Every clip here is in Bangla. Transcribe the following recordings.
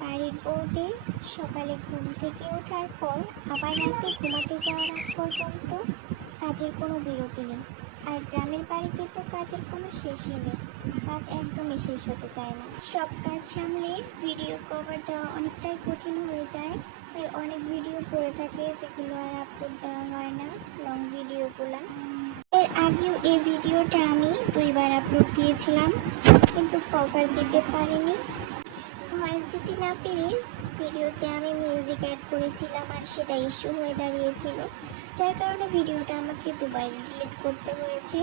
বাড়ির বউদের সকালে ঘুম থেকে ওঠার পর আবার রাতে ঘুমাতে যাওয়ার আগ পর্যন্ত কাজের কোনো বিরতি নেই। আর গ্রামের বাড়িতে তো কাজের কোনো শেষই নেই, কাজ একদমই শেষ হতে চায় না। সব কাজ সামলে ভিডিও কভার দেওয়া অনেকটাই কঠিন হয়ে যায়, তাই অনেক ভিডিও পড়ে থাকে যেগুলো আর আপলোড দেওয়া হয় না, লং ভিডিওগুলো। এর আগেও এই ভিডিওটা আমি 2বার আপলোড দিয়েছিলাম, কিন্তু কভার দিতে পারিনি। ভয়েস দিতে না পেরে ভিডিওতে আমি মিউজিক অ্যাড করেছিলাম, আর সেটা ইস্যু হয়ে দাঁড়িয়েছিল, যার কারণে ভিডিওটা আমাকে 2বার ডিলিট করতে হয়েছে।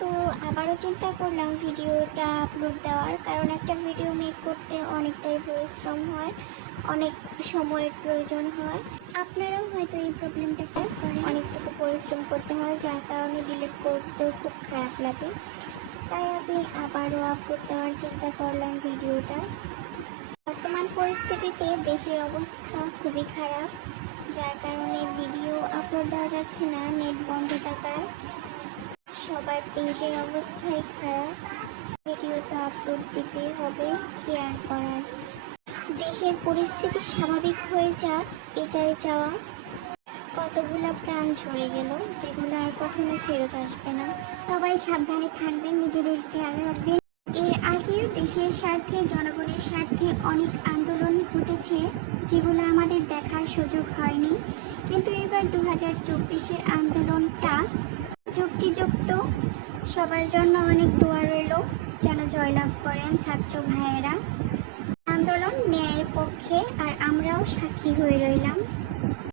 তো আবারও চিন্তা করলাম ভিডিওটা আপলোড দেওয়ার, কারণ একটা ভিডিও মেক করতে অনেকটাই পরিশ্রম হয়, অনেক সময়ের প্রয়োজন হয়। আপনারাও হয়তো এই প্রবলেমটা ফেস করেন, অনেকটুকু পরিশ্রম করতে হয়, যার কারণে ডিলিট করতেও খুব খারাপ লাগে। তাই আমি আবারও আপলোড দেওয়ার চিন্তা করলাম ভিডিওটা। বর্তমান পরিস্থিতিতে দেশের অবস্থা খুবই খারাপ, যার কারণে ভিডিও আপলোড দেওয়া যাচ্ছে না, নেট বন্ধ থাকায় সবার পেজের অবস্থাই খারাপ। ভিডিও তো আপলোড দিতেই হবে, কি আর করার। দেশের পরিস্থিতি স্বাভাবিক হয়ে যাক, এটাই চাওয়া। কতগুলো প্রাণ ঝরে গেল, যেগুলো আর কখনো ফেরত আসবে না। সবাই সাবধানে থাকবেন, নিজেদের খেয়াল রাখবেন। এর আগেও দেশের স্বার্থে, জনগণের স্বার্থে অনেক আন্দোলন ঘটেছে, যেগুলো আমাদের দেখার সুযোগ হয়নি, কিন্তু এবার 2024-এর আন্দোলনটা যুক্তিযুক্ত। সবার জন্য অনেক দোয়া রইল যেন জয়লাভ করেন ছাত্র ভাইয়েরা। আন্দোলন ন্যায়ের পক্ষে, আর আমরাও সাক্ষী হয়ে রইলাম।